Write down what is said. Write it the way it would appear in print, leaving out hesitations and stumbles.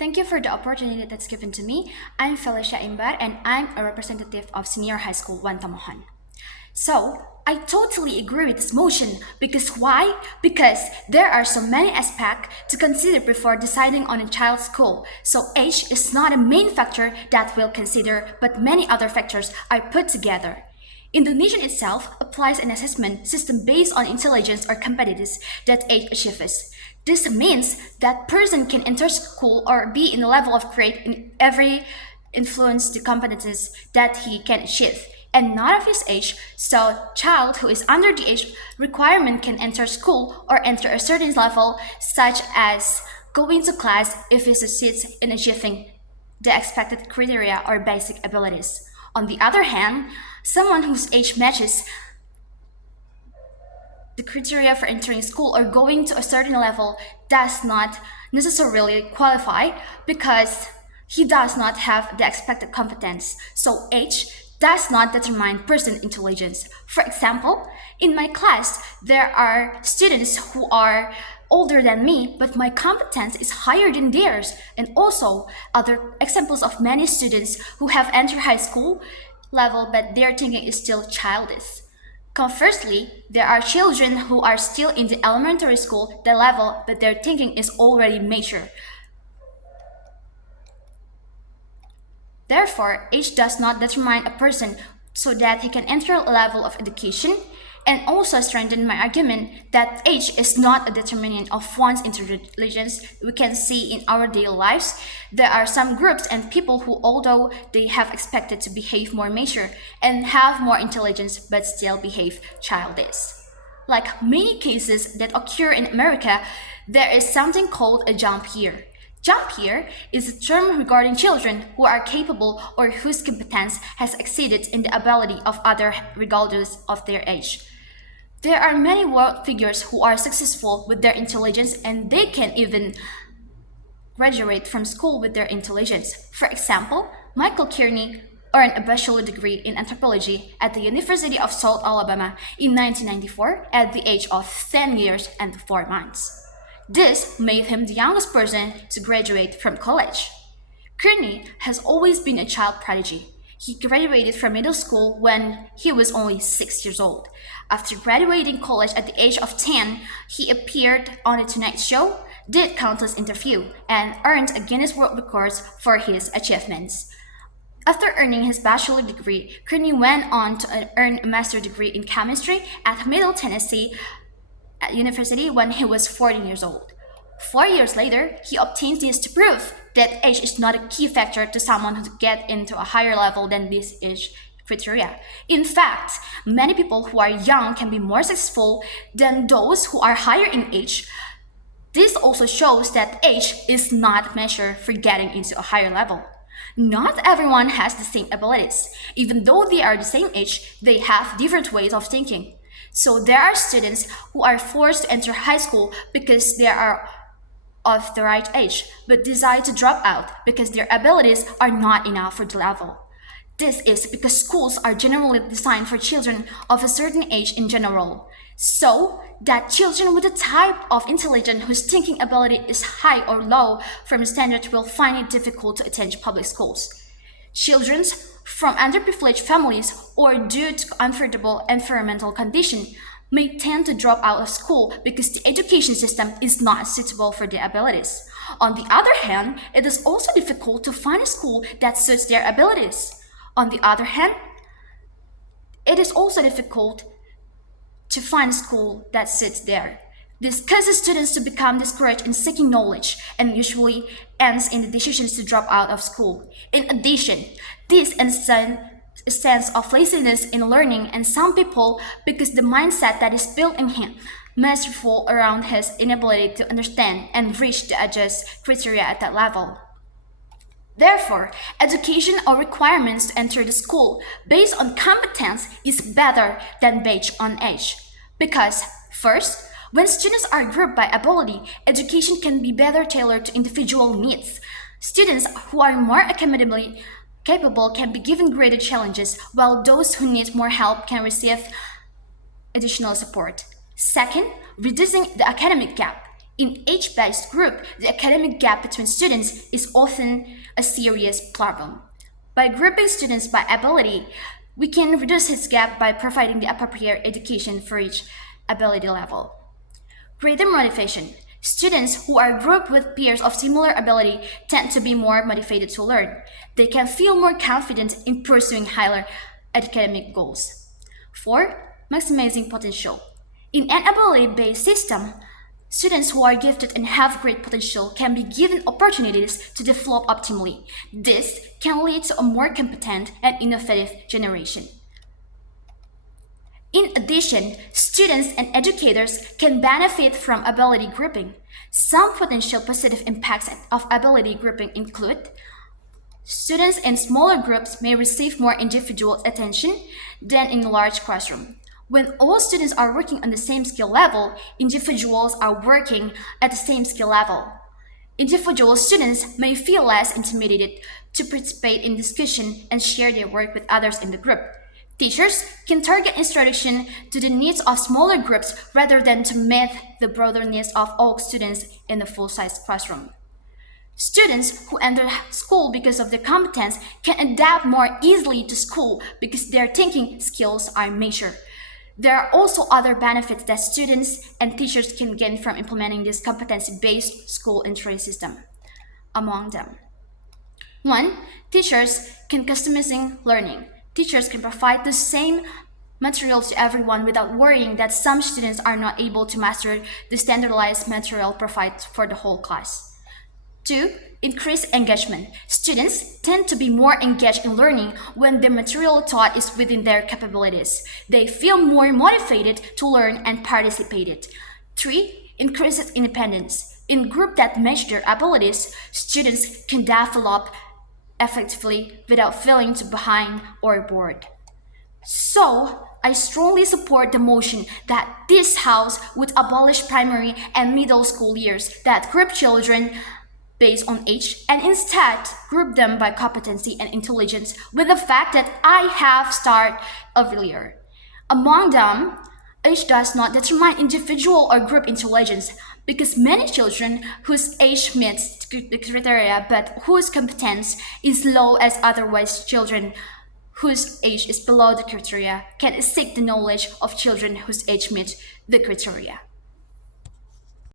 Thank you for the opportunity that's given to me. I'm Felicia Imbar and I'm a representative of Senior High School 1 Tomohon. So, I totally agree with this motion because why? Because there are so many aspects to consider before deciding on a child's school. So age is not a main factor that we'll consider, but many other factors are put together. Indonesia itself applies an assessment system based on intelligence or competence that age achieves. This means that person can enter school or be in the level of grade in every influence the competences that he can achieve and not of his age. So child who is under the age requirement can enter school or enter a certain level such as going to class if he succeeds in achieving the expected criteria or basic abilities. On the other hand, someone whose age matches the criteria for entering school or going to a certain level does not necessarily qualify because he does not have the expected competence. So age does not determine person intelligence. For example, in my class, there are students who are older than me, but my competence is higher than theirs. And also, other examples of many students who have entered high school level, but their thinking is still childish. Conversely, there are children who are still in the elementary school the level, but their thinking is already mature. Therefore, age does not determine a person so that he can enter a level of education, and also strengthen my argument that age is not a determinant of one's intelligence. We can see in our daily lives, there are some groups and people who, although they have expected to behave more mature and have more intelligence, but still behave childish. Like many cases that occur in America, there is something called a jump year. Jump year is a term regarding children who are capable or whose competence has exceeded in the ability of others regardless of their age. There are many world figures who are successful with their intelligence and they can even graduate from school with their intelligence. For example, Michael Kearney earned a bachelor degree in anthropology at the University of South Alabama in 1994 at the age of 10 years and 4 months. This made him the youngest person to graduate from college. Kearney has always been a child prodigy. He graduated from middle school when he was only 6 years old. After graduating college at the age of 10, he appeared on The Tonight Show, did countless interviews, and earned a Guinness World Records for his achievements. After earning his bachelor degree, Kearney went on to earn a master's degree in chemistry at Middle Tennessee University when he was 14 years old. 4 years later, he obtained this to prove that age is not a key factor to someone who get into a higher level than this age criteria. In fact, many people who are young can be more successful than those who are higher in age. This also shows that age is not a measure for getting into a higher level. Not everyone has the same abilities. Even though they are the same age, they have different ways of thinking. So there are students who are forced to enter high school because they are of the right age, but decide to drop out because their abilities are not enough for the level. This is because schools are generally designed for children of a certain age in general, so that children with a type of intelligence whose thinking ability is high or low from standard will find it difficult to attend public schools. Children from underprivileged families or due to unfavorable environmental conditions may tend to drop out of school because the education system is not suitable for their abilities. On the other hand, it is also difficult to find a school that suits their abilities. On the other hand, it is also difficult to find a school that suits there. This causes students to become discouraged in seeking knowledge and usually ends in the decisions to drop out of school. In addition, this instance a sense of laziness in learning and some people because the mindset that is built in him must revolve around his inability to understand and reach the adjust criteria at that level. Therefore, education or requirements to enter the school based on competence is better than based on age. Because, first, when students are grouped by ability, education can be better tailored to individual needs. Students who are more academically capable can be given greater challenges, while those who need more help can receive additional support. Second, reducing the academic gap. In age-based group, the academic gap between students is often a serious problem. By grouping students by ability, we can reduce this gap by providing the appropriate education for each ability level. Greater motivation. Students who are grouped with peers of similar ability tend to be more motivated to learn. They can feel more confident in pursuing higher academic goals. 4. Maximizing potential. In an ability-based system, students who are gifted and have great potential can be given opportunities to develop optimally. This can lead to a more competent and innovative generation. In addition, students and educators can benefit from ability grouping. Some potential positive impacts of ability grouping include: students in smaller groups may receive more individual attention than in a large classroom. When all students are working on the same skill level, individuals are working at the same skill level. Individual students may feel less intimidated to participate in discussion and share their work with others in the group. Teachers can target instruction to the needs of smaller groups rather than to meet the broader needs of all students in a full-size classroom. Students who enter school because of their competence can adapt more easily to school because their thinking skills are measured. There are also other benefits that students and teachers can gain from implementing this competency-based school entry system. Among them: 1. Teachers can customizing learning. Teachers can provide the same material to everyone without worrying that some students are not able to master the standardized material provided for the whole class. 2. Increased engagement. Students tend to be more engaged in learning when the material taught is within their capabilities. They feel more motivated to learn and participate. 3. Increased independence. In groups that match their abilities, students can develop effectively without feeling too behind or bored. So, I strongly support the motion that this House would abolish primary and middle school years that group children based on age and instead group them by competency and intelligence, with the fact that I have started earlier. Among them, age does not determine individual or group intelligence, because many children whose age meets the criteria but whose competence is low as otherwise children whose age is below the criteria can seek the knowledge of children whose age meets the criteria.